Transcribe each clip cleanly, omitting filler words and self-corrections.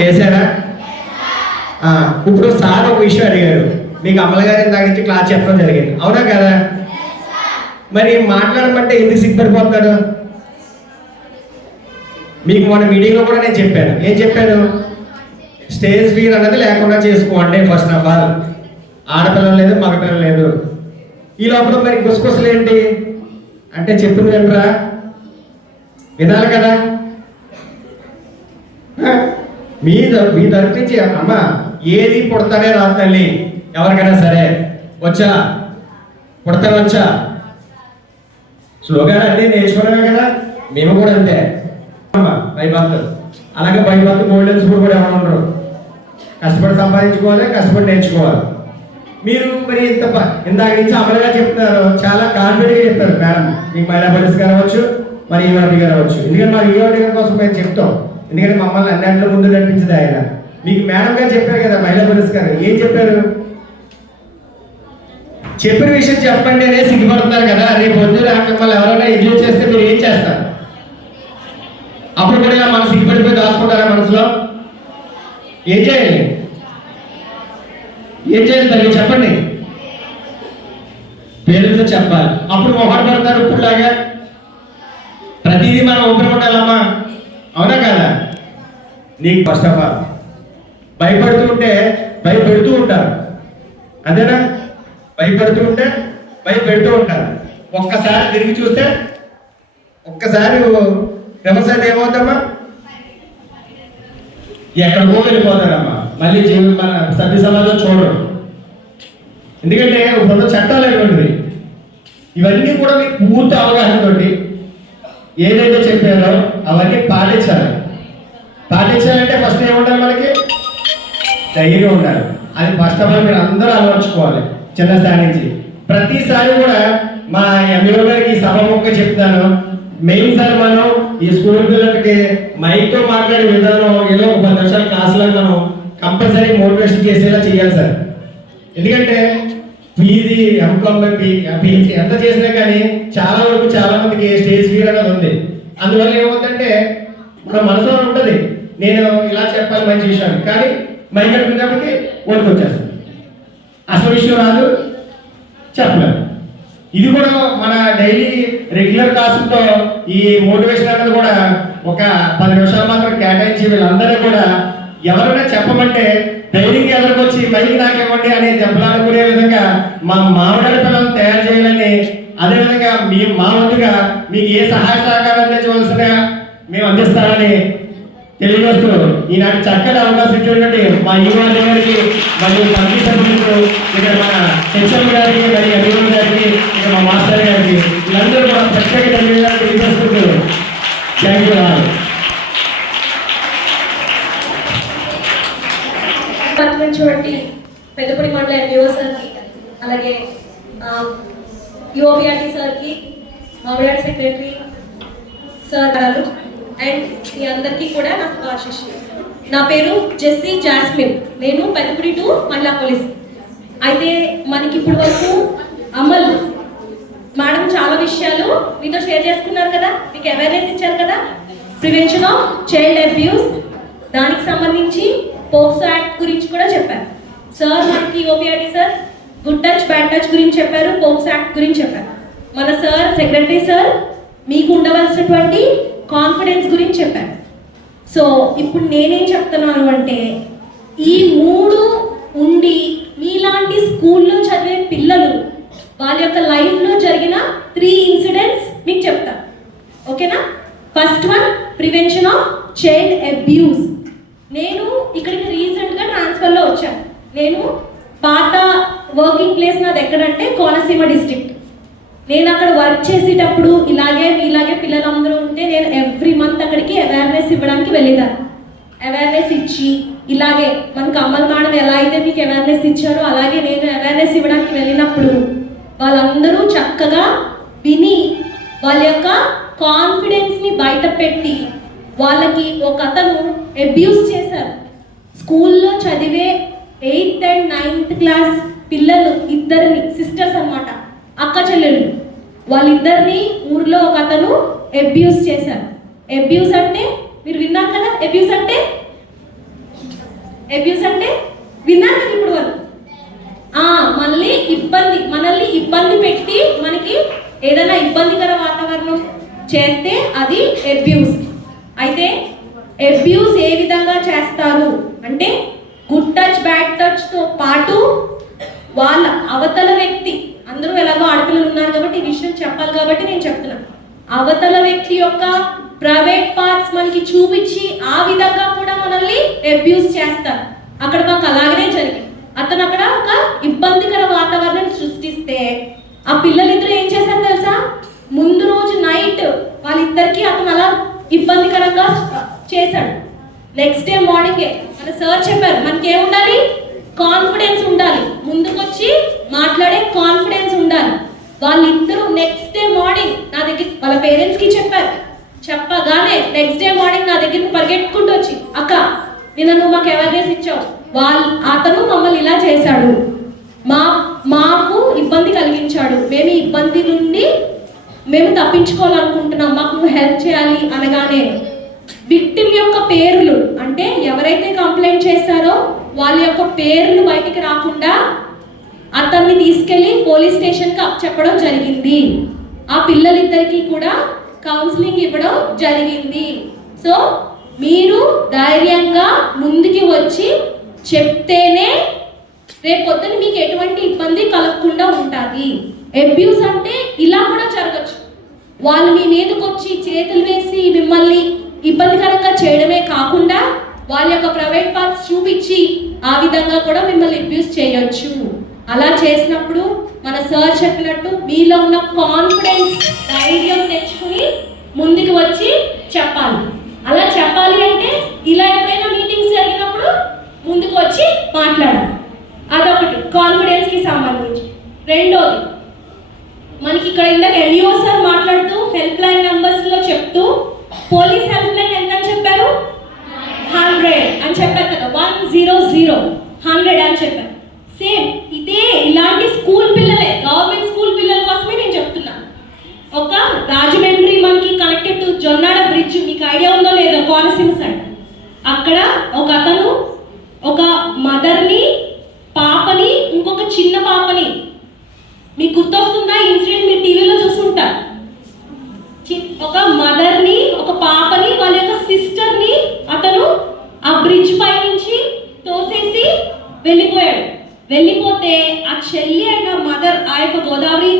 చేశారా? ఇప్పుడు సార్ ఒక విషయం అడిగారు, మీకు అమ్మగారి ఇందాక నుంచి క్లాస్ చెప్పడం జరిగింది, అవునా కదా? మరి మాట్లాడమంటే ఎందుకు సిగ్గుపడిపోతున్నాడు? మీకు మన మీటింగ్లో కూడా నేను చెప్పాను, ఏం చెప్పాను? స్టేజ్ ఫియర్ అన్నది లేకుండా చేసుకోండి. ఫస్ట్ ఆఫ్ ఆల్ ఆడపిల్లలు లేదు, మగపిల్లలు లేదు. ఈ లోపల మరి గుసగుసలు ఏంటి అంటే చెప్పింది వినరా? వినాలి కదా. మీ తరఫు నుంచి అమ్మ ఏది పుడతానే రాదు తల్లి, ఎవరికైనా సరే వచ్చా పుడతా వచ్చా స్లోగా అన్నీ నేర్చుకోవడమే కదా. మేము కూడా అంతే అమ్మ, భయభక్తులు. అలాగే భయభక్తు గోల్డెన్ స్కూల్ కూడా ఎవరు ఉండరు. కష్టపడి సంపాదించుకోవాలి, కష్టపడి నేర్చుకోవాలి. మీరు మరి ఇందాక నుంచి అమలుగా చెప్తున్నారు, చాలా కాన్ఫిడెంట్గా చెప్తారు మేడం. మీకు మహిళా పోలీస్ గారు అవ్వచ్చు, మరి ఈవాటి గారు అవ్వచ్చు. ఎందుకంటే మా ఈవాటి గారి కోసం మేము చెప్తాం, ఎందుకంటే మమ్మల్ని అన్నింటిలో ముందు నడిపించింది ఆయన. మీకు మేడం గారు చెప్పారు కదా, మహిళా పోలీస్ గారు ఏం చెప్పారు? చెప్పిన విషయం చెప్పండి అనే సిగ్గుపడుతున్నారు కదా. రేపు పొద్దున మిమ్మల్ని ఎవరైనా ఎడ్యూట్ చేస్తే మీరు ఏం చేస్తారు? అప్పుడు కూడా మన సిగ్గుపడిపోయి దాచుకుంటారా మనసులో? ఏం చేయాలి? ఏం చేయాలి తల్లి చెప్పండి? పేరుతో చెప్పాలి. అప్పుడు మొహం పడతారు. ఇప్పుడులాగా ప్రతిదీ మనం ఓపెన్ ఉండాలమ్మా, అవునా కదా? నీకు ఫస్ట్ ఆఫ్ ఆల్ భయపడుతూ ఉంటే భయపెడుతూ ఉంటారు, అంతేనా? భయపడుతూ ఉంటే భయపెడుతూ ఉంటారు. ఒక్కసారి తిరిగి చూస్తే, ఒక్కసారి రివర్స్ అయితే ఏమవుతామా? ఎక్కడికో వెళ్ళిపోతారమ్మా. మళ్ళీ జీవితం మన సభ్య సమాజం చూడరు. ఎందుకంటే ఇప్పుడు చట్టాలు అనేటువంటివి ఇవన్నీ కూడా మీకు పూర్తి అవగాహనతోటి ఏదైతే చెప్పారో అవన్నీ పాటించాలి. పాటించాలంటే ఫస్ట్ ఏముండాలి? మనకి ధైర్యం ఉండాలి. అది ఫస్ట్ ఆఫ్ ఆల్ మీరు అందరూ అలవర్చుకోవాలి. చిన్న స్థాయి నుంచి ప్రతిసారి కూడా మా ఎంఈఓ గారికి సభముఖంగా చెప్తాను, మెయిన్ సార్ మనం ఈ స్కూల్ పిల్లలకి మైక్తో మాట్లాడే విధానం ఏదో ఒక 10 నిమిషాల క్లాసులో మనం కంపల్సరీ మోటివేషన్ చేసేలా చేయాలి సార్. ఎందుకంటే పీజీ, ఎంకామ్, పిహెచ్డి ఎంత చేసినా కానీ చాలా వరకు చాలా మందికి స్టేజ్ ఫియర్ అనేది ఉంది. అందువల్ల ఏమవుతుందంటే మన మనసులో ఉంటుంది, నేను ఇలా చెప్పాలి మంచి విషయం, కానీ మైక్ అడుగుతున్నప్పటికీ ఓడికి వచ్చేస్తుంది. అసలు విషయం రాదు, చెప్పలేదు. ఇది కూడా మన డైలీ రెగ్యులర్ క్లాసులతో ఈ మోటివేషన్ అనేది కూడా ఒక 10 నిమిషాలు మాత్రం కేటాయించి వీళ్ళందరూ కూడా ఎవరైనా చెప్పమంటే ధైర్యంగా ఎదురుకొచ్చి మైక్ నాకివ్వండి అని చెప్పాలనుకునే విధంగా మా మామిడి పిల్లలను తయారు చేయాలని, అదేవిధంగా మా వంతుగా మీకు ఏ సహాయ సహకారం అందించవలసిన మేము అందిస్తామని తెలియజేస్తూ ఈనాటి చక్కటి అవకాశం ఇచ్చినటువంటి మా యువత గారికి మరియు కమిటీ సభ్యులకు, ఇక్కడ మన హెచ్ఎం గారికి, మరియు అభివృద్ధి గారికి, ఇక్కడ మా మాస్టర్ గారికి, వీళ్ళందరూ కూడా ప్రత్యేక ధన్యవాదాలు తెలియజేసుకుంటూ థ్యాంక్ యూ. పెద్దపూడి మండల ఎంఈఓ సార్కి, అలాగే యుఓపిఆర్టీ సార్కి, మామిడాడి సెక్రటరీ సార్ గారు అండ్ మీ అందరికీ కూడా నా శుభాశీస్సులు. నా పేరు జెస్సీ జాస్మిన్, నేను పెద్దపూడి 2 మహిళా పోలీస్. అయితే మనకి ఇప్పుడు వరకు అమలు మేడం చాలా విషయాలు మీతో షేర్ చేసుకున్నారు కదా, మీకు అవేర్నెస్ ఇచ్చారు కదా. ప్రివెన్షన్ ఆఫ్ చైల్డ్ అబ్యూస్, దానికి సంబంధించి పోక్సో యాక్ట్ గురించి కూడా చెప్పారు సార్. మనకి OPRT sir good touch bad touch గురించి చెప్పారు, పోక్సో యాక్ట్ గురించి చెప్పారు. మన సార్ సెక్రటరీ సార్ మీకు ఉండవలసినటువంటి కాన్ఫిడెన్స్ గురించి చెప్పారు. సో ఇప్పుడు నేనేం చెప్తున్నాను అంటే, ఈ 3 ఉండి మీలాంటి స్కూల్లో చదివే పిల్లలు వాళ్ళ యొక్క లైఫ్లో జరిగిన 3 ఇన్సిడెంట్స్ మీకు చెప్తాను, ఓకేనా? First one, prevention of child abuse. నేను ఇక్కడికి రీసెంట్గా ట్రాన్స్ఫర్లో వచ్చాను. నేను పాత వర్కింగ్ ప్లేస్ నాది ఎక్కడంటే కోనసీమ డిస్ట్రిక్ట్. నేను అక్కడ వర్క్ చేసేటప్పుడు ఇలాగే పిల్లలందరూ ఉంటే నేను ఎవ్రీ మంత్ అక్కడికి అవేర్నెస్ ఇవ్వడానికి వెళ్ళేదాన్ని. అవేర్నెస్ ఇచ్చి ఇలాగే మనకు అమల్ మేడం ఎలా అయితే మీకు అవేర్నెస్ ఇచ్చారో అలాగే నేను అవేర్నెస్ ఇవ్వడానికి వెళ్ళినప్పుడు వాళ్ళందరూ చక్కగా విని వాళ్ళ యొక్క కాన్ఫిడెన్స్ని బయట పెట్టి, వాళ్ళకి ఒక అతను అబ్యూస్ చేశారు. స్కూల్లో చదివే 8th and 9th క్లాస్ పిల్లలు, ఇద్దరిని సిస్టర్స్ అన్నమాట, అక్క చెల్లెళ్ళు, వాళ్ళిద్దరిని ఊర్లో ఒక అతను అబ్యూస్ చేశారు. అబ్యూస్ అంటే మీరు విన్నారు కదా, అబ్యూస్ అంటే అబ్యూస్ అంటే విన్నారు కదా ఇప్పుడు వాళ్ళు. మనల్ని ఇబ్బంది పెట్టి మనకి ఏదైనా ఇబ్బందికర వాతావరణం చేస్తే అది అబ్యూస్. అయితే అబ్యూస్ ఏ విధంగా చేస్తారు అంటే గుడ్ టచ్ బ్యాడ్ టచ్తో పాటు వాళ్ళ అవతల వ్యక్తి, అందరూ ఎలాగో ఆడపిల్లలు ఉన్నారు కాబట్టి ఈ విషయం చెప్పాలి కాబట్టి నేను చెప్తున్నాను, అవతల వ్యక్తి యొక్క ప్రైవేట్ పార్ట్స్ మనకి చూపించి ఆ విధంగా కూడా మనల్ని అబ్యూస్ చేస్తారు. అక్కడ మాకు అలాగనే జరిగింది. అతను అక్కడ ఒక ఇబ్బందికర వాతావరణం సృష్టిస్తే ఆ పిల్లలిద్దరూ ఏం చేశారు తెలుసా, ముందు రోజు నైట్ వాళ్ళిద్దరికి అతను అలా ఇబ్బందికరంగా చేశాడు. నెక్స్ట్ డే మార్నింగ్ మన సార్ చెప్పారు మనకేముండాలి, కాన్ఫిడెన్స్ ఉండాలి, ముందుకొచ్చి మాట్లాడే కాన్ఫిడెన్స్ ఉండాలి. వాళ్ళిద్దరూ నెక్స్ట్ డే మార్నింగ్ నా దగ్గర వాళ్ళ పేరెంట్స్కి చెప్పారు. చెప్పగానే నెక్స్ట్ డే మార్నింగ్ నా దగ్గరికి పరిగెట్టుకుంటూ వచ్చి అక్క నిన్న నువ్వు మాకు అవేర్నెస్ ఇచ్చావు, అతను మమ్మల్ని ఇలా చేశాడు, మాకు ఇబ్బంది కలిగించాడు, మేము ఈ ఇబ్బంది నుండి మేము తప్పించుకోవాలనుకుంటున్నాం, మాకు నువ్వు హెల్ప్ చేయాలి అనగానే విక్టిమ్ యొక్క పేర్లు అంటే ఎవరైతే కంప్లైంట్ చేశారో వాళ్ళ యొక్క పేర్లు బయటికి రాకుండా అతన్ని తీసుకెళ్లి పోలీస్ స్టేషన్కి చెప్పడం జరిగింది. ఆ పిల్లలిద్దరికీ కూడా కౌన్సిలింగ్ ఇవ్వడం జరిగింది. సో మీరు ధైర్యంగా ముందుకి వచ్చి చెప్తేనే రేపు పొద్దున మీకు ఎటువంటి ఇబ్బంది కలగకుండా ఉంటుంది. అబ్యూస్ అంటే ఇలా కూడా జరగచ్చు. వాళ్ళు మీ మీదకి వచ్చి చేతులు వేసి మిమ్మల్ని ఇబ్బందికరంగా చేయడమే కాకుండా వాళ్ళ యొక్క ప్రైవేట్ పార్ట్స్ చూపించి ఆ విధంగా కూడా మిమ్మల్ని అబ్యూస్ చేయొచ్చు. అలా చేసినప్పుడు మన సార్ చెప్పినట్టు మీలో ఉన్న కాన్ఫిడెన్స్, ధైర్యం తెచ్చుకుని ముందుకు వచ్చి చెప్పాలి. అలా చెప్పాలి అంటే ఇలా ఎప్పుడైనా మీటింగ్స్ జరిగినప్పుడు ముందుకు వచ్చి మాట్లాడాలి. అదొకటి కాన్ఫిడెన్స్కి సంబంధించి. రెండోది మనకి ఇక్కడ ఇందాక ఎల్ఈఓ సార్ మాట్లాడుతూ హెల్ప్ లైన్ నెంబర్స్లో చెప్తూ పోలీస్ హెల్ప్ లైన్ ఎంత అని చెప్పారు, 100 అని చెప్పారు కదా, 100 100 అని చెప్పారు. సేమ్ ఇదే ఇలాంటి స్కూల్ పిల్లలే, గవర్నమెంట్ స్కూల్ పిల్లల కోసమే నేను చెప్తున్నాను. ఒక రాజమండ్రి మనకి కనెక్టెడ్ టు జొన్నాడ బ్రిడ్జ్, మీకు ఐడియా ఉందో లేదో, కోనసీమ సైడ్. అక్కడ ఒక అతను ఒక మదర్ని, పాపని, ఇంకొక చిన్న పాపని, మీకు గుర్తొస్తుందా ఇన్సిడెంట్, మీరు టీవీలో చూసుంటారు. ఒక మదర్ని, ఒక పాపని, వాళ్ళ యొక్క సిస్టర్ని అతను ఆ బ్రిడ్జ్ పై నుంచి తోసేసి వెళ్ళిపోయాడు. వెళ్ళిపోతే ఆ చెల్లి అండ్ ఆ మదర్, ఆ యొక్క గోదావరి,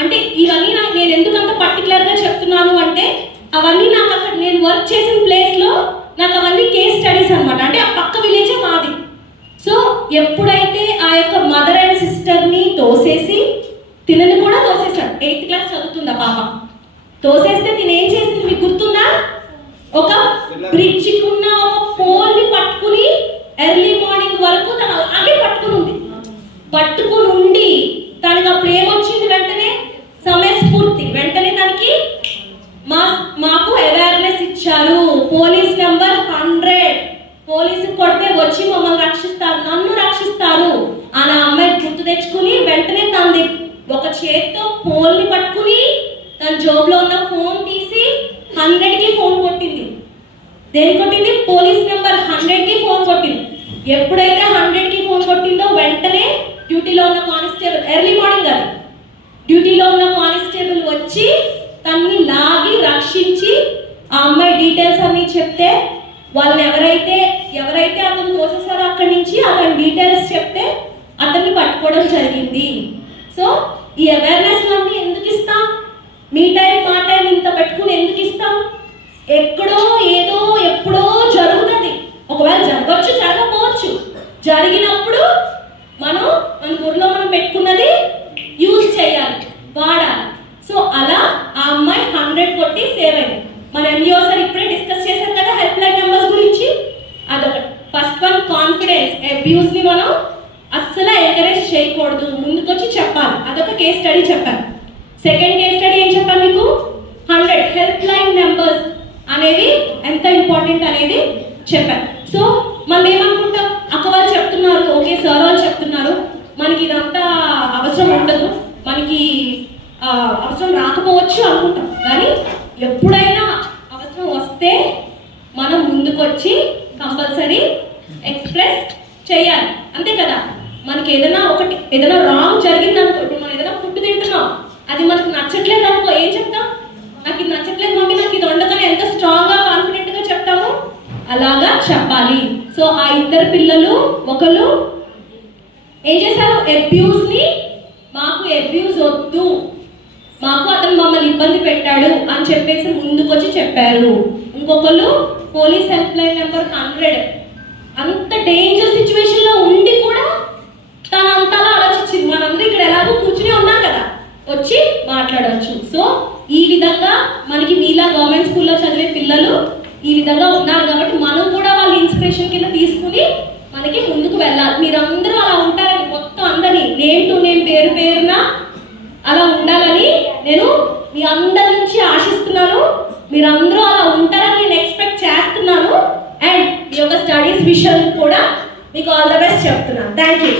అంటే ఇవన్నీ నేను ఎందుకు అంత పర్టికులర్గా చెప్తున్నాను అంటే అవన్నీ నాకు అక్కడ నేను వర్క్ చేసిన ప్లేస్లో నాకు అవన్నీ కేస్ స్టడీస్ అనమాట. అంటే ఆ పక్క విలేజే మాది. సో ఎప్పుడైతే ఆ యొక్క మదర్ అండ్ సిస్టర్ని తోసేసి తినని కూడా తోసేశాడు. 8th క్లాస్ చదువుతుందా పాప. తోసేస్తే తిని ఏం చేసింది మీకు గుర్తుందా, ఒక బ్రిడ్జికి ఉన్న ఒక పోల్ని పట్టుకుని ఎర్లీ మార్నింగ్ వరకు తను అలాగే పట్టుకుని ఉండి తనకి అప్పుడు ఏమొచ్చింది, వెంటనే సమయస్ఫూర్తి, వెంటనే తనకి మాకు అవేర్నెస్ ఇచ్చారు, పోలీస్ నెంబర్ 100, పోలీసు కొడితే వచ్చి మమ్మల్ని రక్షిస్తారు, నన్ను రక్షిస్తారు అని ఆ అమ్మాయి గుర్తు తెచ్చుకుని వెంటనే తనది ఒక చేత్తో ఫోన్ని పట్టుకుని తన జోబులో ఉన్న ఫోన్ తీసి 100కి ఫోన్ కొట్టింది. దేని కొట్టింది, పోలీస్ నెంబర్ 100కి ఫోన్ కొట్టింది. ఎప్పుడైతే 100కి ఫోన్ కొట్టిందో వెంటనే డ్యూటీలో ఉన్న కానిస్టేబుల్, ఎర్లీ మార్నింగ్ అది, డ్యూటీలో ఉన్న కానిస్టేబుల్ వచ్చి తన్ని లాగి రక్షించి ఆ అమ్మాయి డీటెయిల్స్ అన్నీ చెప్తే వాళ్ళని ఎవరైతే అతను తోసేసారో అక్కడి నుంచి అతని డీటెయిల్స్ చెప్తే అతన్ని పట్టుకోవడం జరిగింది. సో ఈ అవేర్నెస్ అన్నీ ఎందుకు ఇస్తాం, మీ టైం మా టైం ఇంత పెట్టుకుని ఎందుకు ఇస్తాం, ఎక్కడో ఏదో ఎప్పుడో జరుగుతుంది, ఒకవేళ జరగవచ్చు జరగకపోవచ్చు, జరిగినప్పుడు మన ఊర్లో మనం పెట్టుకున్నది యూజ్ చేయాలి, వాడాలి. సో అలా ఆ అమ్మాయి 100 కొట్టి సేవ్ అయింది. మన ఎంఈఓ సార్ ఇప్పుడే డిస్కస్ చేశారు కదా హెల్ప్ లైన్ నెంబర్స్ గురించి. అదొకటి. First one confidence. అబ్యూస్ని మనం అస్సలు ఎంకరేజ్ చేయకూడదు, ముందుకొచ్చి చెప్పాలి. అదొక కేస్ స్టడీ చెప్పాను. సెకండ్ కేస్ స్టడీ ఏం చెప్పాను మీకు, 100 హెల్ప్ లైన్ నెంబర్స్ అనేవి ఎంత ఇంపార్టెంట్ అనేది చెప్పాను. సో మనం ఏమనుకుంటాం, అక్క వాళ్ళు చెప్తున్నారు, ఓకే సార్ వాళ్ళు చెప్తున్నారు, మనకి ఇదంతా అవసరం ఉండదు, మనకి అవసరం రాకపోవచ్చు అనుకుంటాం. కానీ ఎప్పుడైనా అవసరం వస్తే మనం ముందుకొచ్చి కంపల్సరీ ఎక్స్ప్రెస్ చేయాలి, అంతే కదా. మనకి ఏదైనా రాంగ్ జరిగింది అనుకో, ఇప్పుడు మనం ఏదైనా ఫుడ్ తింటున్నాం, అది మనకు నచ్చట్లేదు అనుకో, ఏం చెప్తాం? నాకు ఇది నచ్చట్లేదు మమ్మీ, నాకు ఇది వండగానే ఎంత స్ట్రాంగ్గా కాన్ఫిడెంట్గా చెప్తాము, అలాగా చెప్పాలి. సో ఆ ఇద్దరు పిల్లలు ఒకరు ఏం చేశారు, అబ్యూస్ని, మాకు అబ్యూస్ వద్దు, మాకు అతను మమ్మల్ని ఇబ్బంది పెట్టాడు అని చెప్పేసి ముందుకొచ్చి చెప్పారు. ఇంకొకరు పోలీస్ హెల్ప్ లైన్ నెంబర్ 100, అంత డేంజర్ సిచ్యువేషన్లో ఉండి కూడా తను అంతలా ఆలోచించింది. మనందరూ ఇక్కడ ఎలాగో కూర్చుని ఉన్నాం కదా, వచ్చి మాట్లాడవచ్చు. సో ఈ విధంగా మనకి మీలా గవర్నమెంట్ స్కూల్లో చదివే పిల్లలు ఈ విధంగా ఉన్నారు కాబట్టి మనం కూడా వాళ్ళ ఇన్స్పిరేషన్ కింద తీసుకుని మనకి ముందుకు వెళ్ళాలి. మీరందరూ అలా ఉంటారని, మొత్తం అందరినీ నేమ్ టు నేమ్ పేరు పేరున అలా ఉండాలని నేను మీ అందరి నుంచి ఆశిస్తున్నాను. మీరందరూ అలా ఉంటారని నేను ఎక్స్పెక్ట్ చేస్తున్నాను. అండ్ మీ యొక్క స్టడీస్ విషయం కూడా మీకు ఆల్ ద బెస్ట్ చెప్తున్నాను. Thank you.